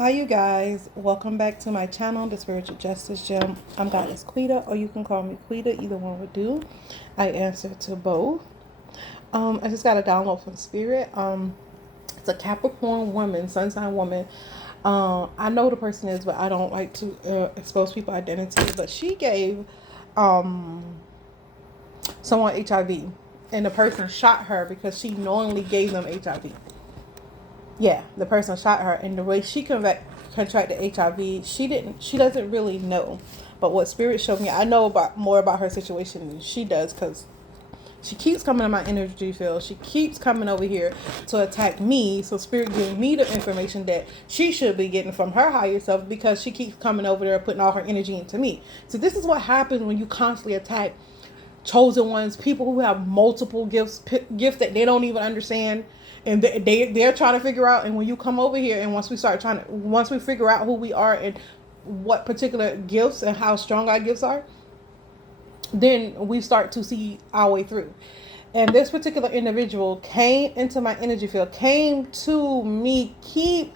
Hi you guys, welcome back to my channel, The Spiritual Justice Gem. I'm Goddess Quita, or you can call me Quita, either one would do. I answer to both. I just got a download from Spirit. It's a Capricorn woman, sun sign woman. I know the person is, but I don't like to expose people's identity. But she gave someone HIV, and the person shot her because she knowingly gave them HIV. Yeah, the person shot her, and the way she contracted HIV, she doesn't really know. But what Spirit showed me, I know about more about her situation than she does, because she keeps coming in my energy field. She keeps coming over here to attack me. So Spirit giving me the information that she should be getting from her higher self, because she keeps coming over there putting all her energy into me. So this is what happens when you constantly attack chosen ones, people who have multiple gifts that they don't even understand, and they're trying to figure out. And when you come over here, and once we figure out who we are and what particular gifts and how strong our gifts are, then we start to see our way through. And this particular individual came into my energy field, came to me, keep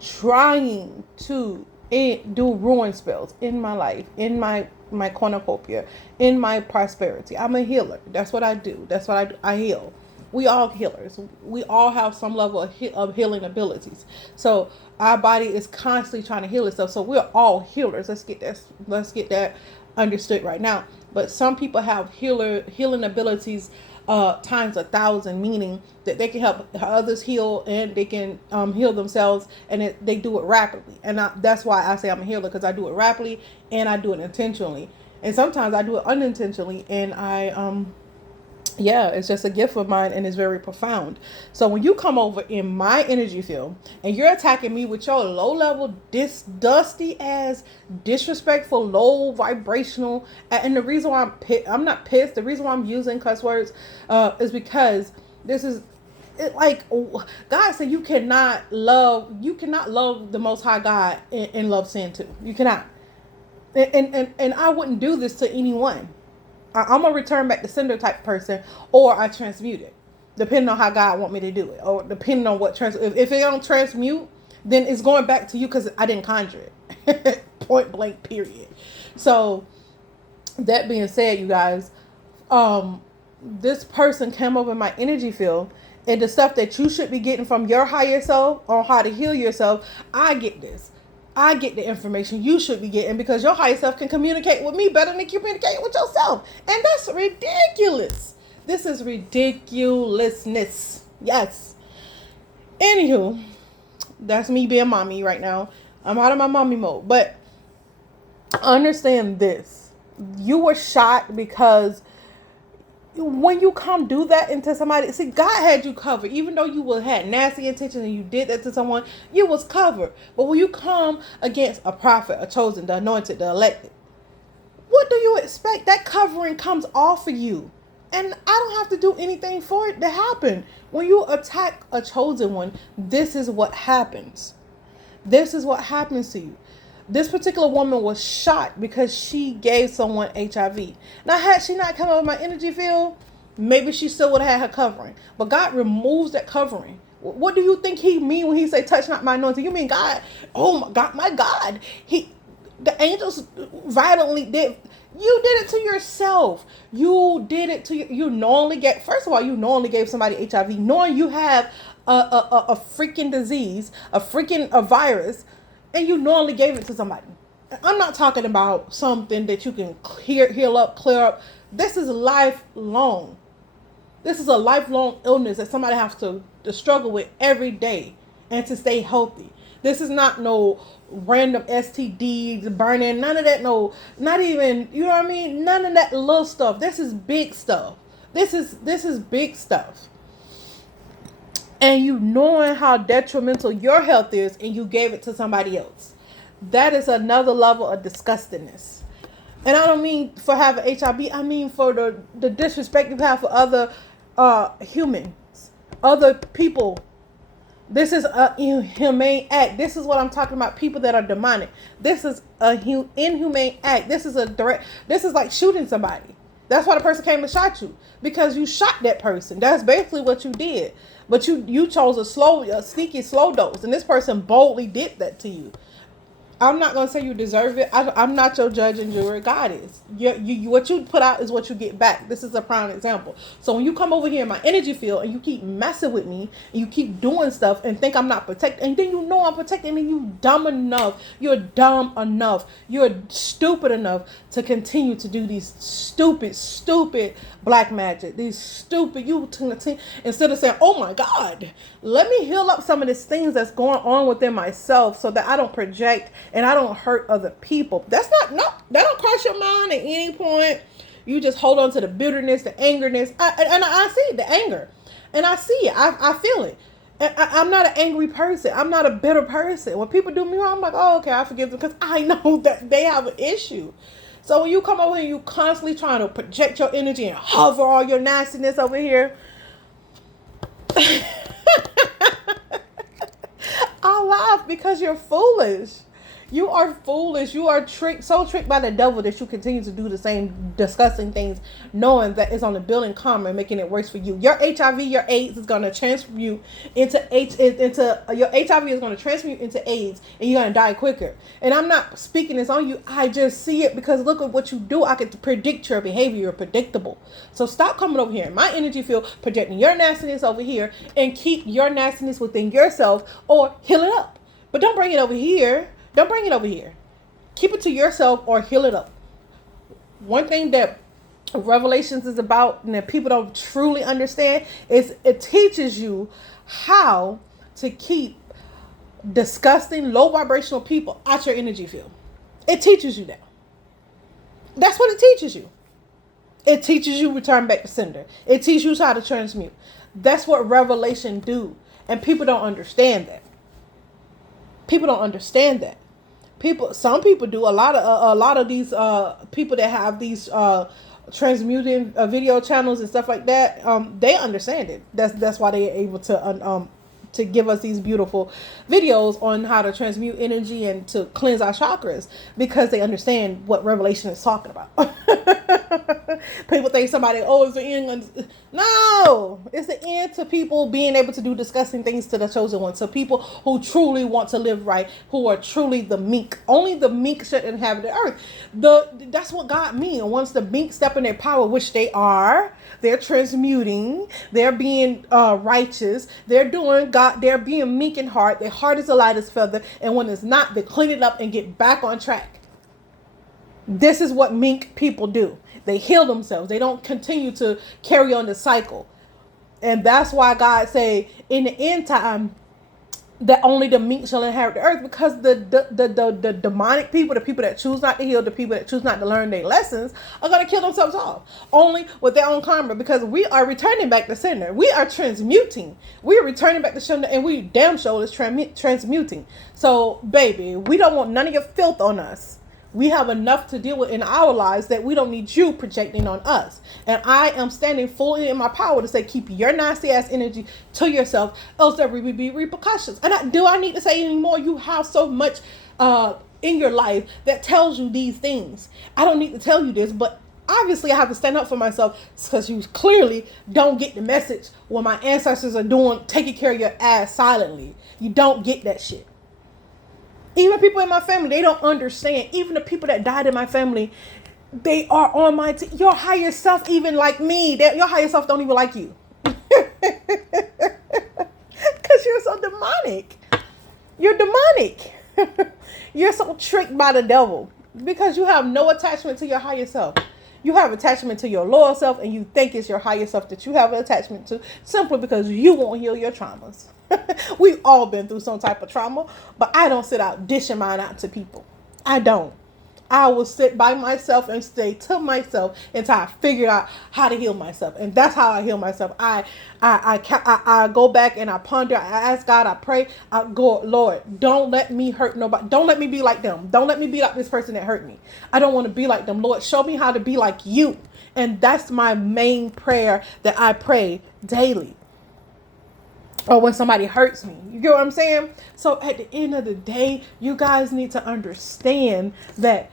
trying to do ruin spells in my life, in my cornucopia, in my prosperity. I'm a healer. That's what I do. That's what I do. I heal. We all healers. We all have some level of healing abilities. So our body is constantly trying to heal itself. So we're all healers. Let's get that understood right now. But some people have healing abilities times 1,000, meaning that they can help others heal, and they can heal themselves, and they do it rapidly. And that's why I say I'm a healer, because I do it rapidly and I do it intentionally. And sometimes I do it unintentionally, and yeah, it's just a gift of mine, and it's very profound. So when you come over in my energy field and you're attacking me with your low level, dusty ass, disrespectful, low vibrational, and the reason why I'm not pissed, the reason why I'm using cuss words is because this is God said you cannot love the Most High God and love sin too. You cannot. And I wouldn't do this to anyone. I'm gonna return back to sender type person, or I transmute it, depending on how God want me to do it, or depending on what if it don't transmute, then it's going back to you, because I didn't conjure it. Point blank, period. So that being said, you guys, this person came up in my energy field, and the stuff that you should be getting from your higher self on how to heal yourself, I get this. I get the information you should be getting, because your higher self can communicate with me better than you communicate with yourself. And that's ridiculous. This is ridiculousness. Yes. Anywho, that's me being mommy right now. I'm out of my mommy mode. But understand this. You were shot because when you come do that into somebody, see, God had you covered. Even though you had nasty intentions and you did that to someone, you was covered. But when you come against a prophet, a chosen, the anointed, the elected, what do you expect? That covering comes off of you. And I don't have to do anything for it to happen. When you attack a chosen one, this is what happens. This is what happens to you. This particular woman was shot because she gave someone HIV. Now, had she not come out of my energy field, maybe she still would have had her covering. But God removes that covering. What do you think he mean when he say, touch not my anointing? You mean God? Oh my God. The angels violently did. You did it to yourself. You did it to you. First of all, you knowingly gave somebody HIV, knowing you have a freaking disease, a virus, and you knowingly gave it to somebody. I'm not talking about something that you can heal up, clear up. This is lifelong. This is a lifelong illness that somebody has to struggle with every day and to stay healthy. This is not no random STDs, burning, none of that. No, not even, you know what I mean? None of that little stuff. This is big stuff. This is big stuff. And you knowing how detrimental your health is, and you gave it to somebody else. That is another level of disgustingness. And I don't mean for having HIV. I mean for the disrespect you have for other humans, other people. This is an inhumane act. This is what I'm talking about. People that are demonic. This is a inhumane act. This is like shooting somebody. That's why the person came and shot you, because you shot that person. That's basically what you did. But you chose a sneaky slow dose, and this person boldly did that to you. I'm not gonna say you deserve it. I'm not your judge and jury. God is. What you put out is what you get back. This is a prime example. So when you come over here in my energy field and you keep messing with me and you keep doing stuff and think I'm not protected, and then you know I'm protecting, and you dumb enough. You're dumb enough. You're stupid enough to continue to do these stupid black magic. These stupid instead of saying, "Oh my God, let me heal up some of these things that's going on within myself so that I don't project and I don't hurt other people." That don't cross your mind at any point. You just hold on to the bitterness, the angerness. I see the anger, and I see it. I feel it. I'm not an angry person. I'm not a bitter person. When people do me wrong, I'm like, oh, okay, I forgive them because I know that they have an issue. So when you come over here, you constantly trying to project your energy and hover all your nastiness over here. I laugh because you're foolish. You are foolish. You are so tricked by the devil that you continue to do the same disgusting things, knowing that it's on the building karma and making it worse for you. Your HIV, your AIDS is going to transmute into your HIV is going to transmute into AIDS, and you're going to die quicker. And I'm not speaking this on you. I just see it because look at what you do. I can predict your behavior. You're predictable. So stop coming over here in my energy field, projecting your nastiness over here, and keep your nastiness within yourself or heal it up. But don't bring it over here. Don't bring it over here. Keep it to yourself or heal it up. One thing that Revelations is about and that people don't truly understand is it teaches you how to keep disgusting, low vibrational people out your energy field. It teaches you that. That's what it teaches you. It teaches you return back to sender. It teaches you how to transmute. That's what Revelation do. And people don't understand that. People don't understand that. Some people do. A lot of these people that have these transmuting video channels and stuff like that, they understand it. That's why they are able to give us these beautiful videos on how to transmute energy and to cleanse our chakras, because they understand what Revelation is talking about. People think it's the end. No, it's the end to people being able to do disgusting things to the chosen one. So people who truly want to live right, who are truly the meek. Only the meek should inhabit the earth. That's what God means. Once the meek step in their power, which they are, they're transmuting, they're being righteous, they're doing God, they're being meek in heart. Their heart is a light as feather, and when it's not, they clean it up and get back on track. This is what meek people do. They heal themselves. They don't continue to carry on the cycle. And that's why God say in the end time that only the meek shall inherit the earth, because the demonic people, the people that choose not to heal, the people that choose not to learn their lessons are going to kill themselves off only with their own karma, because we are returning back to sender. We are transmuting. We are returning back to sender, and we damn sure is transmuting. So baby, we don't want none of your filth on us. We have enough to deal with in our lives that we don't need you projecting on us. And I am standing fully in my power to say, keep your nasty ass energy to yourself, else there will be repercussions. And do I need to say anymore? You have so much in your life that tells you these things. I don't need to tell you this, but obviously I have to stand up for myself, because you clearly don't get the message when my ancestors are taking care of your ass silently. You don't get that shit. Even people in my family, they don't understand. Even the people that died in my family, they are on my team. Your higher self, even like me, your higher self don't even like you. Because you're so demonic. You're demonic. You're so tricked by the devil because you have no attachment to your higher self. You have attachment to your lower self, and you think it's your higher self that you have an attachment to, simply because you won't heal your traumas. We've all been through some type of trauma, but I don't sit out dishing mine out to people. I don't. I will sit by myself and stay to myself until I figure out how to heal myself. And that's how I heal myself. I go back and I ponder. I ask God. I pray. I go, Lord, don't let me hurt nobody. Don't let me be like them. Don't let me be like this person that hurt me. I don't want to be like them. Lord, show me how to be like you. And that's my main prayer that I pray daily. Or when somebody hurts me. You get what I'm saying? So at the end of the day, you guys need to understand that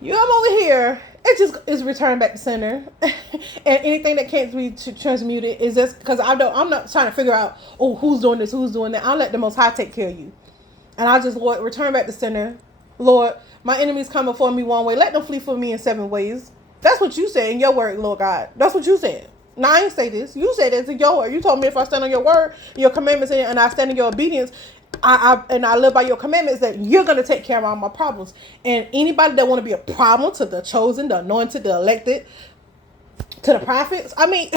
you come over here it just is returned back to center. And anything that can't be transmuted is just because I'm not trying to figure out, oh, who's doing this, who's doing that. I'll let the Most High take care of you. And I just, Lord, return back to center. Lord, my enemies come before me one way. Let them flee from me in 7 ways. That's what you said in your word, Lord God. That's what you said. Now, I ain't say this. You said this in your word. You told me if I stand on your word, your commandments, and I stand in your obedience, I live by your commandments, that you're going to take care of all my problems. And anybody that want to be a problem to the chosen, the anointed, the elected, to the prophets, I mean,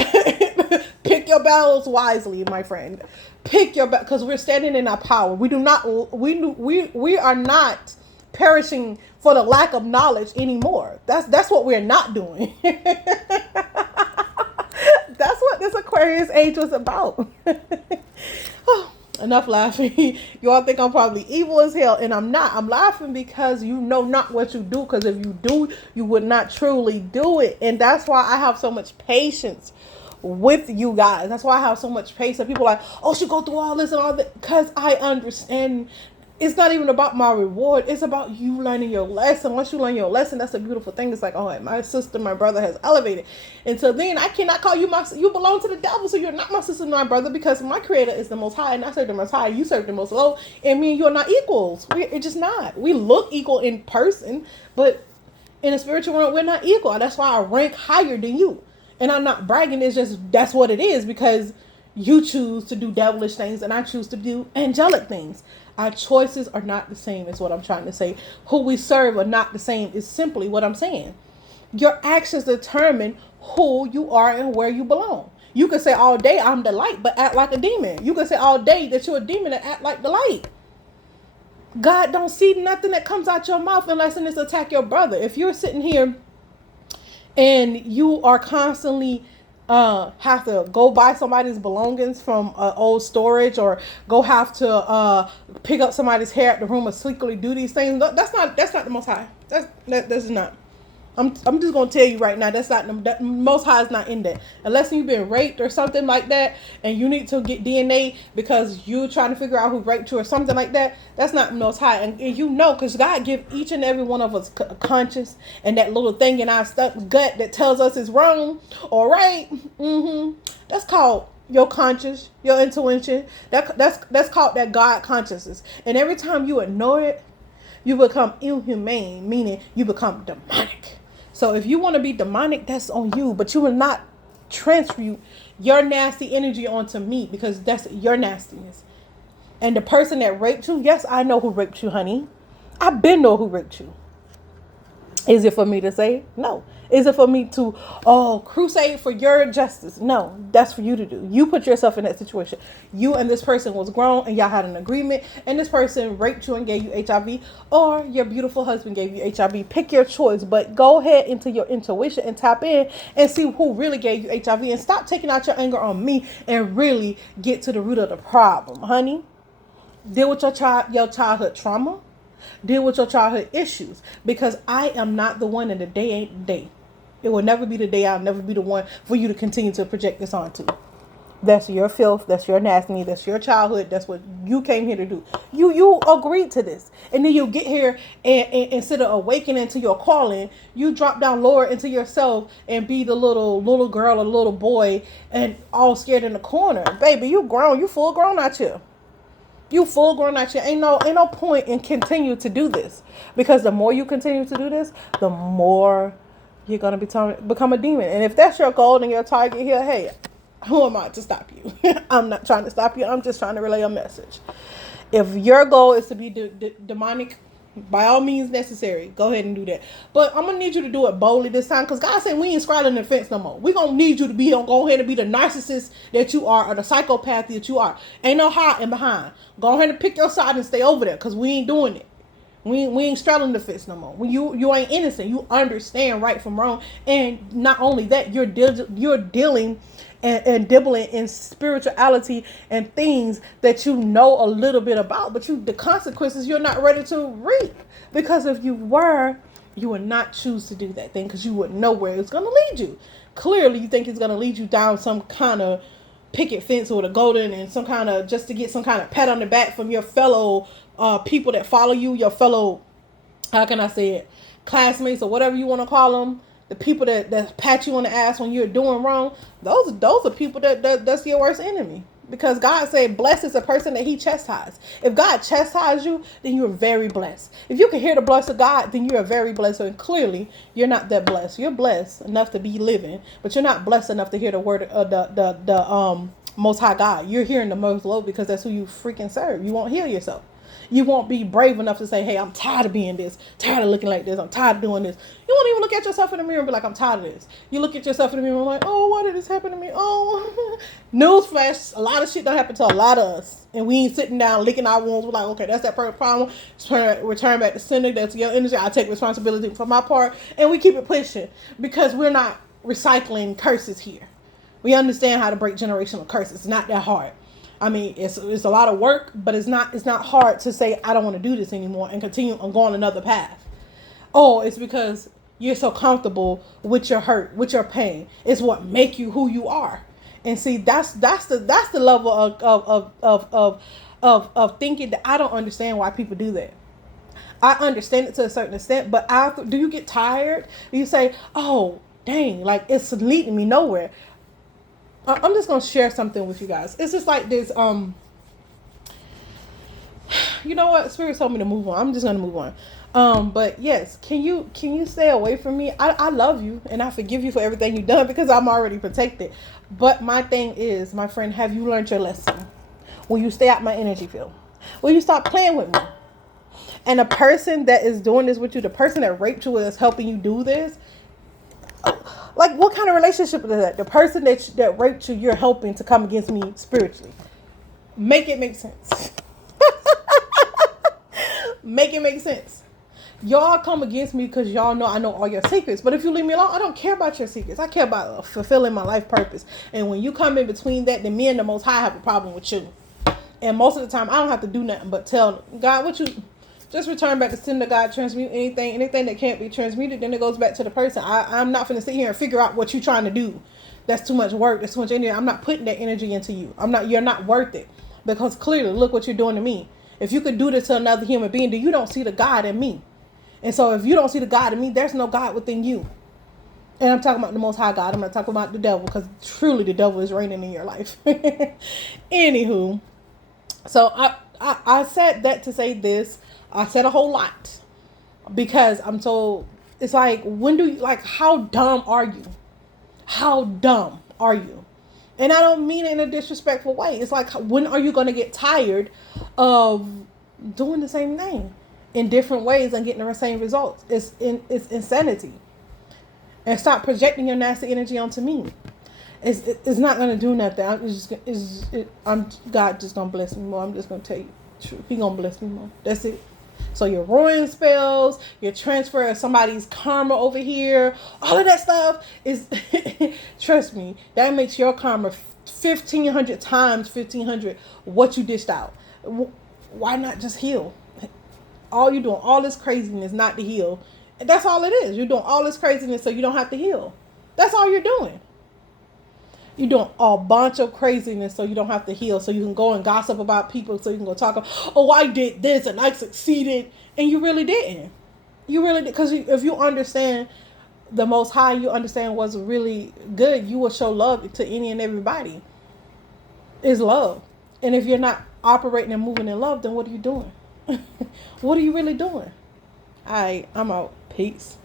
pick your battles wisely, my friend. Pick your battles, because we're standing in our power. We are not perishing for the lack of knowledge anymore. That's what we're not doing. That's what this Aquarius age was about. Oh, enough laughing. You all think I'm probably evil as hell, and I'm not. I'm laughing because you know not what you do, because if you do, you would not truly do it. And that's why I have so much patience with you guys. That's why I have so much patience. People are like, oh, she go through all this and all that, because I understand. It's not even about my reward. It's about you learning your lesson. Once you learn your lesson, that's a beautiful thing. It's like, oh, my sister, my brother has elevated. Until then, I cannot call you you belong to the devil, so you're not my sister, my brother, because my creator is the Most High, and I serve the Most High, you serve the Most Low, and me and you are not equals. It's just not. We look equal in person, but in the spiritual world, we're not equal. That's why I rank higher than you. And I'm not bragging. It's just, that's what it is, because you choose to do devilish things, and I choose to do angelic things. Our choices are not the same, is what I'm trying to say. Who we serve are not the same, is simply what I'm saying. Your actions determine who you are and where you belong. You can say all day, I'm the light, but act like a demon. You can say all day that you're a demon and act like the light. God don't see nothing that comes out your mouth unless it's attack your brother. If you're sitting here and you are constantly have to go buy somebody's belongings from old storage, or go have to pick up somebody's hair at the room, or secretly do these things, that's not the Most High. That's not. I'm just gonna tell you right now, that's not the Most High is not in that. Unless you've been raped or something like that, and you need to get DNA because you're trying to figure out who raped you or something like that. That's not the Most High, and you know, because God give each and every one of us a conscience, and that little thing in our gut that tells us it's wrong or right. That's called your conscience, your intuition. That's called that God consciousness. And every time you ignore it, you become inhumane, meaning you become demonic. So if you want to be demonic, that's on you, but you will not transmute your nasty energy onto me, because that's your nastiness. And the person that raped you, yes, I know who raped you, honey. I've been know who raped you. Is it for me to say? No. Is it for me to, crusade for your justice? No, that's for you to do. You put yourself in that situation. You and this person was grown, and y'all had an agreement, and this person raped you and gave you HIV, or your beautiful husband gave you HIV. Pick your choice, but go ahead into your intuition and tap in and see who really gave you HIV, and stop taking out your anger on me and really get to the root of the problem, honey. Deal with your childhood trauma. Deal with your childhood issues, because I am not the one, and the day ain't the day. It will never be the day. I'll never be the one for you to continue to project this onto. That's your filth. That's your nastiness. That's your childhood. That's what you came here to do. You agreed to this, and then you get here and instead of awakening to your calling, you drop down lower into yourself and be the little girl or little boy and all scared in the corner. Baby, you grown. You full grown out here. You full grown out here. Ain't no point in continue to do this, because the more you continue to do this, the more you're gonna become a demon. And if that's your goal and your target here, hey, who am I to stop you? I'm not trying to stop you. I'm just trying to relay a message. If your goal is to be demonic, by all means necessary, go ahead and do that. But I'm gonna need you to do it boldly this time, because God said we ain't straddling the fence no more. We're gonna need you to go ahead and be the narcissist that you are, or the psychopath that you are. Ain't no hiding behind. Go ahead and pick your side and stay over there, because we ain't doing it. We ain't straddling the fence no more. When you ain't innocent, you understand right from wrong, and not only that, you're dealing and dibbling in spirituality and things that you know a little bit about, but the consequences you're not ready to reap, because if you were, you would not choose to do that thing, because you wouldn't know where it's going to lead you. Clearly, you think it's going to lead you down some kind of picket fence or the golden, and some kind of, just to get some kind of pat on the back from your fellow people that follow you, your fellow, how can I say it, classmates or whatever you want to call them, the people that pat you on the ass when you're doing wrong, those are people that's your worst enemy. Because God said, blessed is a person that he chastises. If God chastises you, then you're very blessed. If you can hear the bless of God, then you're very blessed. And clearly, you're not that blessed. You're blessed enough to be living, but you're not blessed enough to hear the word of the Most High God. You're hearing the Most Low because that's who you freaking serve. You won't heal yourself. You won't be brave enough to say, hey, I'm tired of being this, tired of looking like this, I'm tired of doing this. You won't even look at yourself in the mirror and be like, I'm tired of this. You look at yourself in the mirror and like, oh, why did this happen to me? Oh, newsflash, a lot of shit don't happen to a lot of us. And we ain't sitting down licking our wounds. We're like, okay, that's that problem. Return back to center. That's your energy. I take responsibility for my part. And we keep it pushing because we're not recycling curses here. We understand how to break generational curses. It's not that hard. I mean, it's a lot of work, but it's not hard to say, I don't want to do this anymore and continue on going another path. Oh, it's because you're so comfortable with your hurt, with your pain. It's what make you who you are. And see, that's the level of thinking that I don't understand why people do that. I understand it to a certain extent, but do you get tired? Do you say, oh, dang, like it's leading me nowhere? I'm just going to share something with you guys. It's just like this, you know what? Spirit told me to move on. I'm just going to move on. But yes, can you stay away from me? I love you and I forgive you for everything you've done because I'm already protected. But my thing is, my friend, have you learned your lesson? Will you stay out my energy field? Will you stop playing with me? And the person that is doing this with you, the person that raped you is helping you do this. Like, what kind of relationship is that? The person that raped you, you're helping to come against me spiritually. Make it make sense. Make it make sense. Y'all come against me because y'all know I know all your secrets. But if you leave me alone, I don't care about your secrets. I care about fulfilling my life purpose. And when you come in between that, then me and the Most High have a problem with you. And most of the time, I don't have to do nothing but tell God what you... Just return back to sender, God, transmute anything that can't be transmuted, then it goes back to the person. I'm not finna sit here and figure out what you're trying to do. That's too much work. That's too much energy. I'm not putting that energy into you. You're not worth it. Because clearly, look what you're doing to me. If you could do this to another human being, then you don't see the God in me. And so if you don't see the God in me, there's no God within you. And I'm talking about the Most High God. I'm not talking about the devil, because truly the devil is reigning in your life. Anywho, so I said that to say this. I said a whole lot because I'm told it's like, how dumb are you? How dumb are you? And I don't mean it in a disrespectful way. It's like, when are you going to get tired of doing the same thing in different ways and getting the same results? It's insanity. And stop projecting your nasty energy onto me. It's not going to do nothing. God just going to bless me more. I'm just going to tell you the truth. He going to bless me more. That's it. So your ruin spells, your transfer of somebody's karma over here, all of that stuff is, trust me, that makes your karma 1,500 times 1,500 what you dished out. Why not just heal? All you're doing, all this craziness not to heal. That's all it is. You're doing all this craziness so you don't have to heal. That's all you're doing. You're doing a bunch of craziness so you don't have to heal. So you can go and gossip about people. So you can go talk about, oh, I did this and I succeeded. And you really didn't. You really did. Because if you understand the Most High, you understand what's really good, you will show love to any and everybody. It's love. And if you're not operating and moving in love, then what are you doing? What are you really doing? I'm out. Peace.